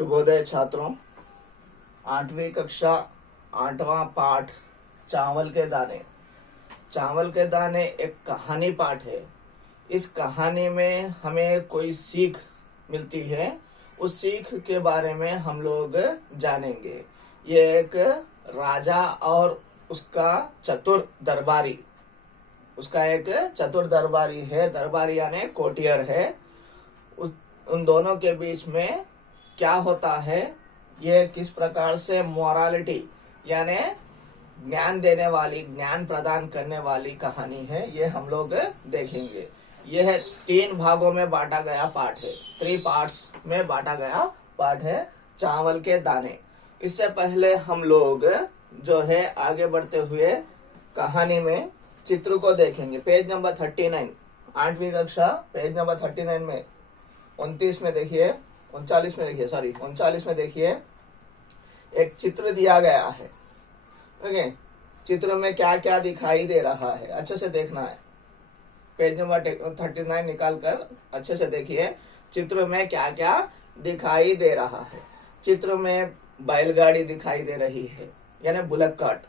शुभोदय छात्रों। 8वीं कक्षा 8वां पाठ चावल के दाने। चावल के दाने एक कहानी पाठ है। इस कहानी में हमें कोई सीख मिलती है, उस सीख के बारे में हम लोग जानेंगे। ये एक राजा और उसका चतुर दरबारी, उसका एक चतुर दरबारी है, दरबारी यानी कोटियर है। उन दोनों के बीच में क्या होता है, ये किस प्रकार से मोरालिटी यानी ज्ञान देने वाली, ज्ञान प्रदान करने वाली कहानी है, ये हम लोग देखेंगे। यह 3 भागों में बांटा गया पाठ है, 3 पार्ट्स में बांटा गया पाठ है चावल के दाने। इससे पहले हम लोग जो है आगे बढ़ते हुए कहानी में चित्र को देखेंगे। पेज नंबर 39, 8वीं कक्षा पेज नंबर 39 में 29 में देखिए, 39 में देखिए, सॉरी 39 में देखिए, एक चित्र दिया गया है। ओके, चित्र में क्या क्या दिखाई दे रहा है अच्छे से देखना है। पेज नंबर 39 निकाल कर अच्छे से देखिए, चित्र में क्या क्या दिखाई दे रहा है। चित्र में बैलगाड़ी दिखाई दे रही है यानी बुलक कार्ट,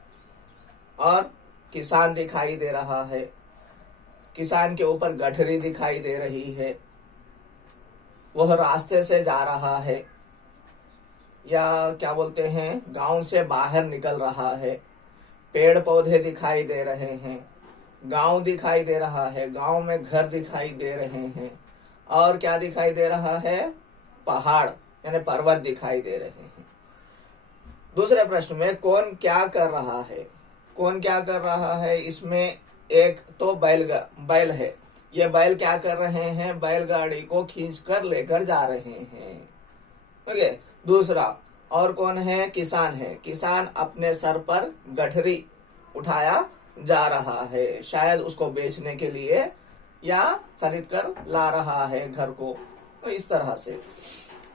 और किसान दिखाई दे रहा है। किसान के ऊपर गठरी दिखाई दे रही है, वह रास्ते से जा रहा है या क्या बोलते हैं गांव से बाहर निकल रहा है। पेड़ पौधे दिखाई दे रहे हैं, गांव दिखाई दे रहा है, गांव में घर दिखाई दे रहे हैं, और क्या दिखाई दे रहा है, पहाड़ यानी पर्वत दिखाई दे रहे हैं। दूसरे प्रश्न में कौन क्या कर रहा है, कौन क्या कर रहा है, इसमें एक तो बैल है। ये बैल क्या कर रहे हैं, बैलगाड़ी को खींचकर लेकर जा रहे हैं। ओके, दूसरा और कौन है, किसान है। किसान अपने सर पर गठरी उठाया जा रहा है, शायद उसको बेचने के लिए या खरीद कर ला रहा है घर को। तो इस तरह से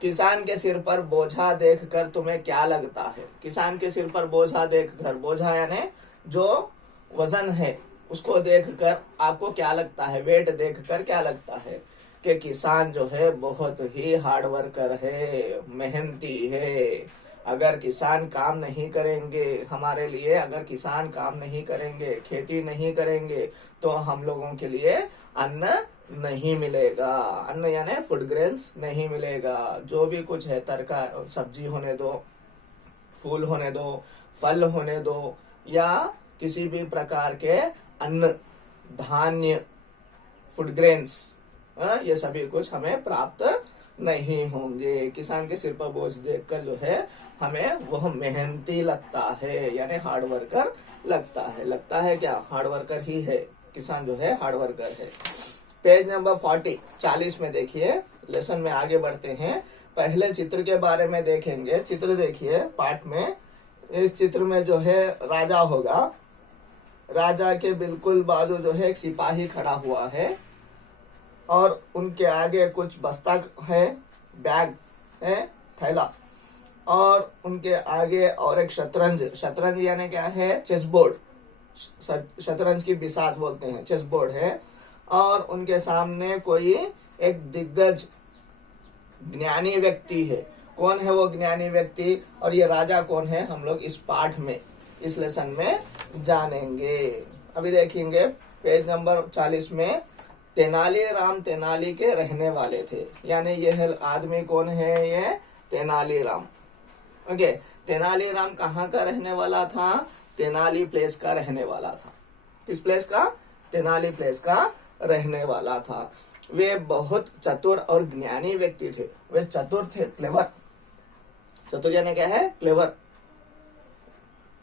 किसान के सिर पर बोझा देखकर तुम्हें क्या लगता है। किसान के सिर पर बोझा देखकर, बोझा यानी जो वजन है, उसको देखकर आपको क्या लगता है, वेट देखकर क्या लगता है कि किसान जो है बहुत ही हार्ड वर्कर है, मेहनती है। अगर किसान काम नहीं करेंगे हमारे लिए, अगर किसान काम नहीं करेंगे, खेती नहीं करेंगे, तो हम लोगों के लिए अन्न नहीं मिलेगा। अन्न यानी फूड ग्रेन्स नहीं मिलेगा। जो भी कुछ है, तरकारी सब्जी होने दो, फूल होने दो, फल होने दो, या किसी भी प्रकार के अन्न, धान्य, फूड ग्रेन्स, ये सभी कुछ हमें प्राप्त नहीं होंगे। किसान के सिर पर बोझ देखकर जो है हमें वह मेहनती लगता है यानी हार्ड वर्कर लगता है क्या, हार्ड वर्कर ही है। किसान जो है हार्ड वर्कर है। पेज नंबर 40 में देखिए, लेसन में आगे बढ़ते हैं। पहले चित्र के बारे में देखेंगे। चित्र देखिए पाठ में, इस चित्र में जो है राजा होगा, राजा के बिल्कुल बाजू जो है एक सिपाही खड़ा हुआ है, और उनके आगे कुछ बस्ता है, बैग है, थैला, और उनके आगे और एक शतरंज यानी क्या है, चेस बोर्ड, शतरंज की बिसात बोलते हैं, चेस बोर्ड है। और उनके सामने कोई एक दिग्गज ज्ञानी व्यक्ति है। कौन है वो ज्ञानी व्यक्ति और ये राजा कौन है, हम लोग इस पाठ में, इस लेसन में जानेंगे। अभी देखेंगे पेज नंबर 40 में, तेनालीराम तेनाली के रहने वाले थे, यानी यह आदमी कौन है, ये तेनालीराम। ओके, तेनालीराम कहाँ का रहने वाला था, तेनाली प्लेस का रहने वाला था। किस प्लेस का, तेनाली प्लेस का रहने वाला था। वे बहुत चतुर और ज्ञानी व्यक्ति थे। वे चतुर थे, क्लेवर। चतुर यानी क्या है, क्लेवर,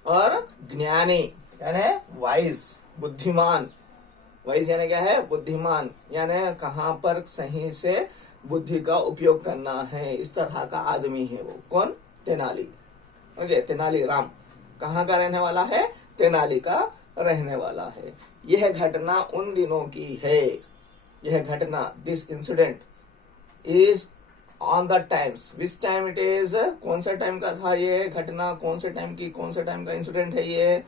और ज्ञानी यानी वाइज, बुद्धिमान। वाइज यानी क्या है, बुद्धिमान, यानी कहाँ पर सही से बुद्धि का उपयोग करना है, इस तरह का आदमी है वो। कौन, तेनाली। ओके, तेनालीराम कहाँ का रहने वाला है, तेनाली का रहने वाला है। यह घटना उन दिनों की है। यह घटना, this incident is on the times, which time it is, कौन से टाइम का था ये घटना, कौन से टाइम की, कौन से टाइम का इंसिडेंट है ये।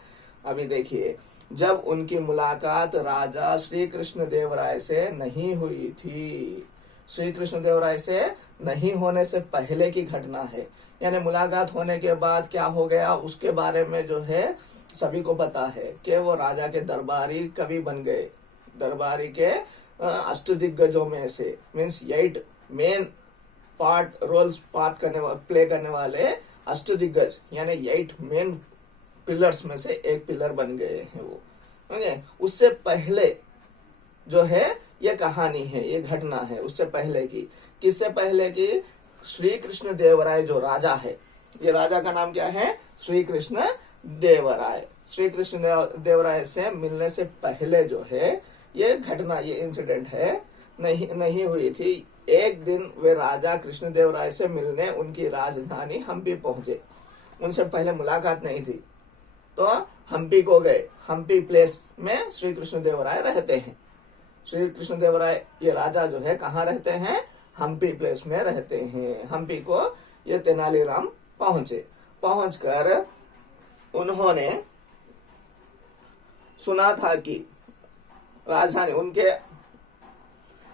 अभी देखिए, जब उनकी मुलाकात राजा श्री कृष्ण देव राय से नहीं हुई थी। श्री कृष्णदेवराय से नहीं होने से पहले की घटना है। यानी मुलाकात होने के बाद क्या हो गया उसके बारे में जो है सभी को पता है कि वो राजा के दरबारी कवि बन गए। दरबारी के अष्टदिग्गजों में से means 8 main part roles play करने वाले अष्टदिग्गज यानी 8 मेन पिलर्स में से एक पिलर बन गए हैं वो। ओके, उससे पहले जो है ये कहानी है, ये घटना है उससे पहले की। किससे पहले की? श्री कृष्ण देवराय जो राजा है, ये राजा का नाम क्या है? श्री कृष्ण देवराय। श्री कृष्ण देवराय से मिलने से पहले जो है ये घटना, ये इंसिडेंट है, नहीं हुई थी। एक दिन वे राजा कृष्णदेवराय से मिलने उनकी राजधानी हम्पी पहुंचे। उनसे पहले मुलाकात नहीं थी, तो हम्पी को गए। हम्पी प्लेस में श्री कृष्णदेवराय रहते हैं। श्री कृष्णदेवराय ये राजा जो है कहाँ रहते हैं? हम्पी प्लेस में रहते हैं। हम्पी को ये तेनालीराम पहुंचकर उन्होंने सुना था कि राजधानी उनके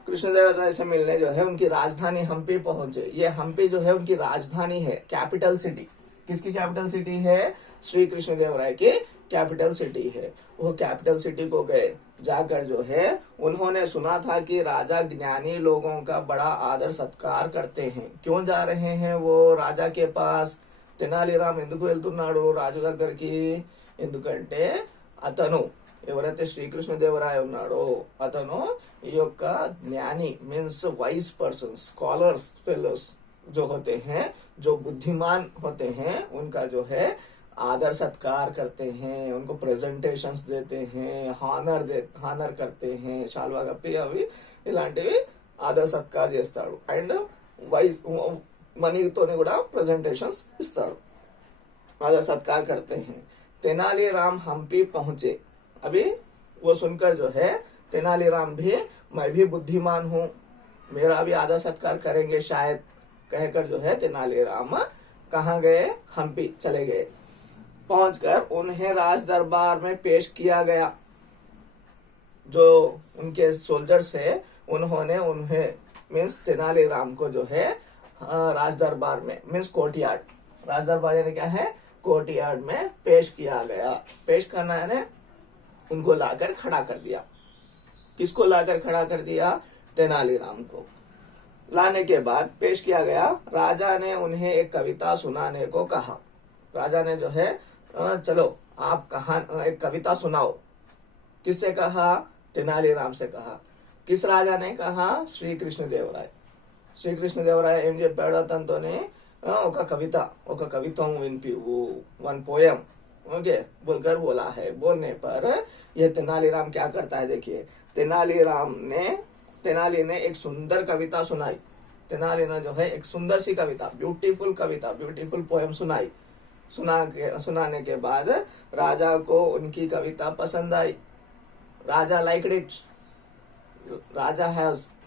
कृष्णदेवराय से मिलने जो है उनकी राजधानी हम्पी पहुंचे। ये हम्पी जो है उनकी राजधानी है, कैपिटल सिटी। किसकी कैपिटल सिटी है? श्री कृष्णदेवराय की कैपिटल सिटी है। वो कैपिटल सिटी को गए, जाकर जो है उन्होंने सुना था कि राजा ज्ञानी लोगों का बड़ा आदर सत्कार करते हैं। क्यों जा रहे हैं वो राजा के पास? తెనాలిరామ్ ఎందుకు వెళ్తున్నాడు రాజు దగ్గరికి? ఎందుకంటే అతను ఎవరైతే శ్రీకృష్ణదేవరాయ ఉన్నాడో అతను ఈ యొక్క జ్ఞాని means wise person, scholars, fellows जो होते हैं, जो बुद्धिमान होते हैं, उनका जो है आदर सत्कार करते हैं, उनको प्रेजेंटेशंस देते हैं, హానర్ करते हैं, शालवा गप्पी अभी ఇలాంటివి ఆదర్ సత్కార్ చేస్తాడు। అండ్ వైజ్ మనీతోనే కూడా प्रेजेंटेशंस ఇస్తాడు, आदर सत्कार करते हैं। तेनालीराम हम्पी पहुंचे। अभी वो सुनकर जो है तेनालीराम भी, मैं भी बुद्धिमान हूँ, मेरा भी आदर सत्कार करेंगे शायद, कहकर जो है तेनालीराम कहाँ गए? हम्पी चले गए। पहुंचकर उन्हें राज दरबार में पेश किया गया। जो उनके सोल्जर्स है उन्हें मीन्स तेनालीराम को जो है राज दरबार में मीन्स कोर्टयार्ड, राज दरबार यानी क्या है? कोर्टयार्ड में पेश किया गया। पेश करना है, उनको लाकर खड़ा कर दिया। किसको लाकर खड़ा कर दिया? तेनालीराम को। लाने के बाद पेश किया गया। राजा ने उन्हें एक कविता सुनाने को कहा। राजा ने जो है चलो आप एक कविता सुनाओ। किससे कहा? तेनालीराम से कहा। किस राजा ने कहा? श्री कृष्णदेवराय। श्री कृष्णदेवराय ఏం చెప్పాడు అతనితోనే? ఒక कविता विनिपियु, वन पोयम ओके बोलकर बोला है। बोलने पर यह तेनालीराम क्या करता है? देखिए, तेनाली ने एक सुंदर कविता सुनाई। तेनाली ने जो है एक सुंदर सी कविता, ब्यूटीफुल पोयम सुनाई। सुनाने के बाद राजा को उनकी कविता पसंद आई। राजा liked it.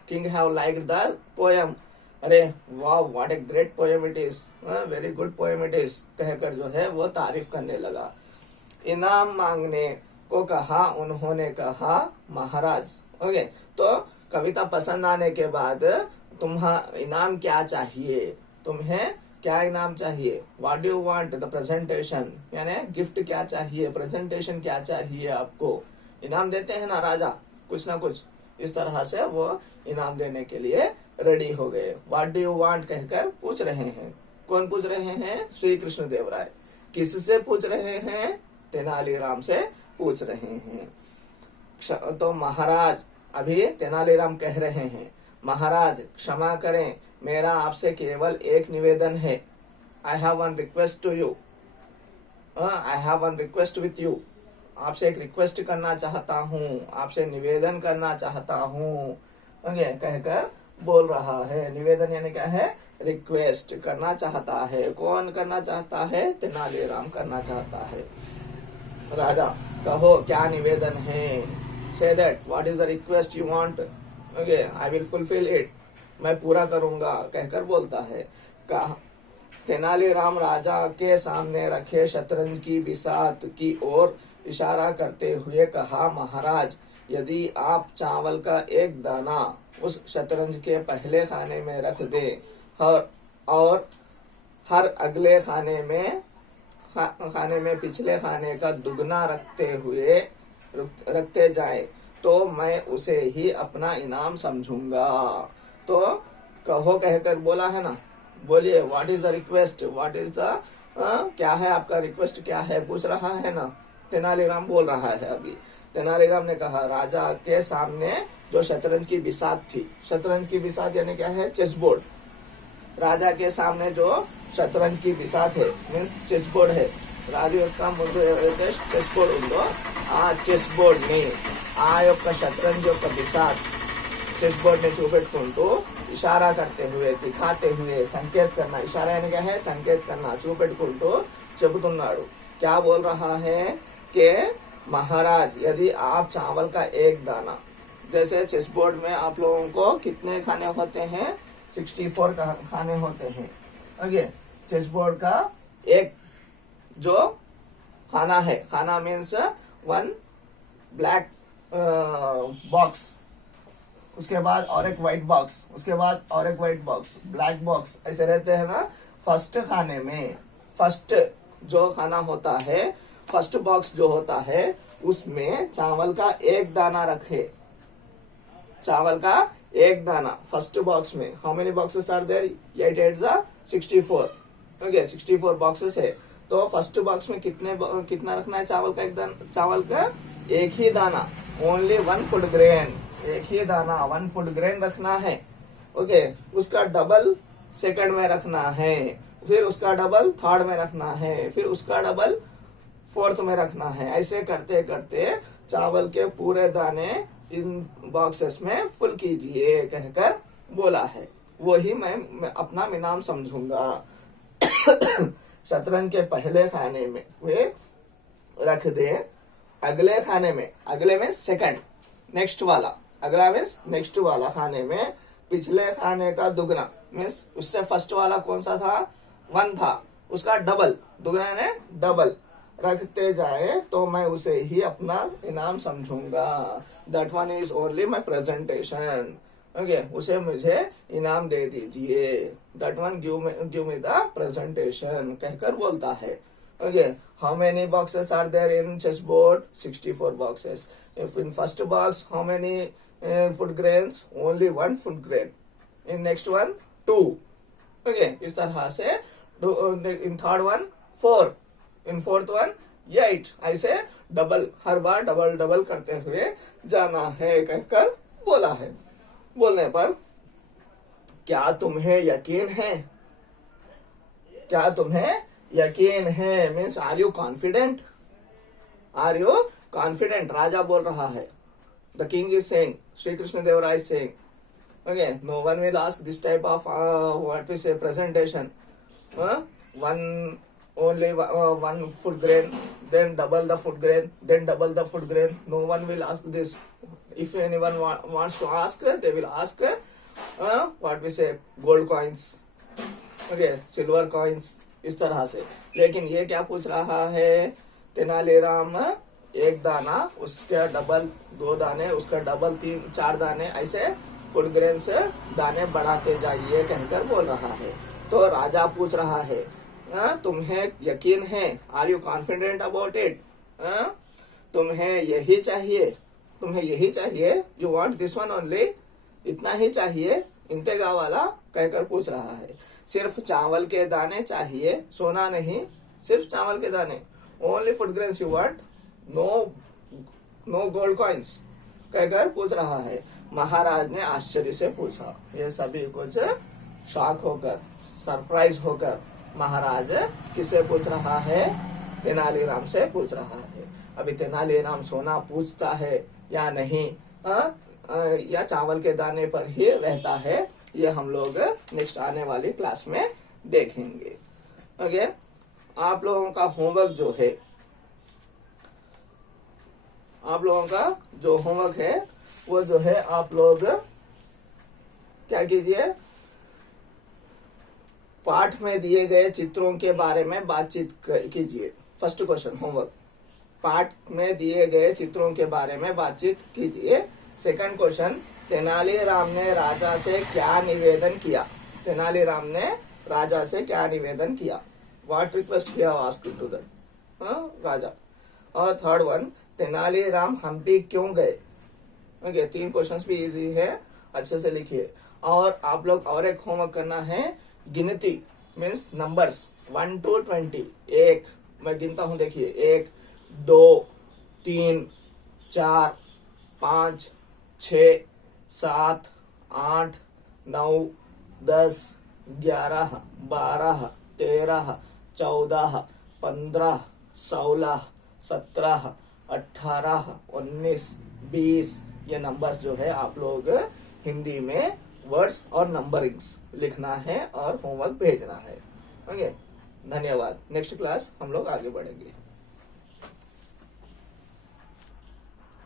King have liked the poem. अरे वाह, what a great poem it is, very good poem it is, कहकर जो है वो तारीफ करने लगा। इनाम मांगने को कहा। उन्होंने कहा महाराज। ओके, तो कविता पसंद आने के बाद इनाम क्या चाहिए? तुम्हें क्या इनाम चाहिए? What do you want? The presentation, यानी गिफ्ट क्या चाहिए? प्रेजेंटेशन क्या चाहिए आपको? इनाम देते हैं ना राजा, कुछ ना कुछ इस तरह से वो इनाम देने के लिए रेडी हो गए। व्हाट डू यू वांट कहकर पूछ रहे हैं। कौन पूछ रहे हैं? श्री कृष्ण देवराय। किससे पूछ रहे हैं? तेनालीराम से पूछ रहे हैं। तो महाराज, अभी तेनालीराम कह रहे हैं, महाराज क्षमा करें, मेरा आपसे केवल एक निवेदन है। I have one request to you, I have one request with you. आपसे एक रिक्वेस्ट करना चाहता हूँ, आपसे निवेदन करना चाहता हूँ, कहकर बोल रहा है। निवेदन यानी क्या है? रिक्वेस्ट करना चाहता है। कौन करना चाहता है? तेनालीराम करना चाहता है। राजा, कहो क्या निवेदन है? Say that what is the request you want? Okay, I will fulfil it, मैं पूरा करूंगा, कहकर बोलता है। कहा तेनालीराम राजा के सामने रखे शतरंज की बिसात की ओर इशारा करते हुए कहा, महाराज यदि आप चावल का एक दाना उस शतरंज के पहले खाने में रख दें और हर अगले खाने में पिछले खाने का दुगना रखते जाए तो मैं उसे ही अपना इनाम समझूंगा। तो कहो कहकर बोला है ना, बोलिए what is the request, what is the क्या है आपका रिक्वेस्ट, क्या है पूछ रहा है ना। तेनालीराम बोल रहा है। अभी तेनालीराम ने कहा राजा के सामने जो शतरंज की बिसात थी, शतरंज की बिसात यानी क्या है, चेस बोर्ड। राजा के सामने जो शतरंज की बिसात है मीन्स चेस बोर्ड है, రాజు యొక్క ముందు ఏదైతే చెస్ బోర్డ్ ఉందో ఆ చెస్ బోర్డ్ ని ఆ యొక్క शतरंज యొక్క बिसात चेस बोर्ड ने చూపెట్టుకుంటూ इशारा करते हुए, दिखाते हुए, संकेत करना, इशारा यानी क्या है, संकेत करना, చూపెట్టుకుంటూ చెబుతున్నాడు। क्या बोल रहा है कि महाराज यदि आप चावल का एक दाना, जैसे चेस बोर्ड में आप लोगों को कितने खाने होते हैं, 64 खाने होते हैं। ओके, चेस बोर्ड का एक जो खाना है, खाना मीन्स 1 ब्लैक बॉक्स, उसके बाद और एक व्हाइट बॉक्स, उसके बाद और एक व्हाइट बॉक्स, ब्लैक बॉक्स, ऐसे रहते हैं ना। फर्स्ट खाने में फर्स्ट जो खाना होता है, फर्स्ट बॉक्स जो होता है उसमें चावल का एक दाना रखे, चावल का एक दाना फर्स्ट बॉक्स में। How many boxes are there, 8 8 जा 64। ओके, 64 बॉक्सेस है। तो फर्स्ट बॉक्स में कितना रखना है, चावल का एक दाना, चावल का एक ही दाना, ओनली 1 फूड ग्रेन, एक ही दाना 1 फूड ग्रेन रखना है। ओके, उसका डबल सेकंड में रखना है, फिर उसका डबल थर्ड में रखना है, फिर उसका डबल फोर्थ में रखना है। ऐसे करते करते चावल के पूरे दाने इन बॉक्सेस में फुल कीजिए कहकर बोला है। वही मैं अपना इनाम समझूंगा। शतरंज के पहले खाने में वे रख दे, अगले खाने में, अगले में सेकंड, नेक्स्ट वाला, अगला मीन्स नेक्स्ट वाला खाने में पिछले खाने का दुगना, मीन्स उससे फर्स्ट वाला कौन सा था, 1 था, उसका डबल, दुगना ने डबल रखते जाए तो मैं उसे ही अपना इनाम समझूंगा। That one is only my presentation. Okay, उसे मुझे इनाम दे दीजिए। That one give me the presentation कहकर बोलता है। Okay, how many boxes are there in chess board, 64 boxes. If in first box how many food grains, only 1 food grain. In next one 2। Okay, इस तरह से in third one 4, in fourth one 8। ऐसे double, हर बार double double करते हुए जाना है कहकर बोला है। बोलने पर क्या तुम्हें यकीन है, क्या तुम्हें यकीन है means are you confident, are you confident, राजा बोल रहा है। The king is saying, Shri Krishna Devaraya is saying. Okay, no one will ask this type of what we say presentation, one only 1 food grain, then double the food grain, then double the food grain. No one will ask this. If anyone wants to ask, they will ask what we say gold coins, okay, silver coins, इस तरह से। लेकिन ये क्या पूछ रहा है तेनालीराम, एक दाना उसके डबल 2 दाने, उसका डबल 3 4 दाने, ऐसे फूड ग्रेन से दाने बढ़ाते जाइए कहकर बोल रहा है। तो राजा पूछ रहा है तुम्हें यकीन है, are you confident about it, तुम्हें यही चाहिए, तुम्हें यही चाहिए, you want this one only, इतना ही चाहिए, इंतेगा वाला कहकर पूछ रहा है। सिर्फ चावल के दाने चाहिए, सोना नहीं, सिर्फ चावल के दाने, only food grains you want, no gold coins कहकर पूछ रहा है। महाराज ने आश्चर्य से पूछा, ये सभी कुछ शॉक होकर, सरप्राइज होकर महाराज किसे पूछ रहा है, तेनालीराम से पूछ रहा है। अभी तेनालीराम सोना पूछता है या नहीं, या चावल के दाने पर ही रहता है, ये हम लोग नेक्स्ट आने वाली क्लास में देखेंगे। ओके, आप लोगों का होमवर्क जो है, आप लोगों का जो होमवर्क है वो जो है, आप लोग क्या कीजिए, पाठ में दिए गए चित्रों के बारे में बातचीत कीजिए। फर्स्ट क्वेश्चन होमवर्क, पाठ में दिए गए चित्रों के बारे में बातचीत कीजिए। सेकंड क्वेश्चन, तेनालीराम ने राजा से क्या निवेदन किया? तेनालीराम ने राजा से क्या निवेदन किया? व्हाट रिक्वेस्ट किया आस्क्ड टू द राजा। और थर्ड वन, तेनालीराम हम्पी क्यों गए? ओके, 3 क्वेश्चंस भी इजी है, अच्छे से लिखिए। और आप लोग और एक होमवर्क करना है, गिनती मीन्स नंबर्स 1 to 20। एक मैं गिनता हूं, देखिए 1 2 3 4 5 6 7 8 9 10 11 12 13 14 15 16 17 18 19 20। ये नंबर्स जो है आप लोग हिंदी में वर्ड्स और नंबरिंग्स लिखना है और होमवर्क भेजना है। ओके, धन्यवाद। नेक्स्ट क्लास हम लोग आगे बढ़ेंगे।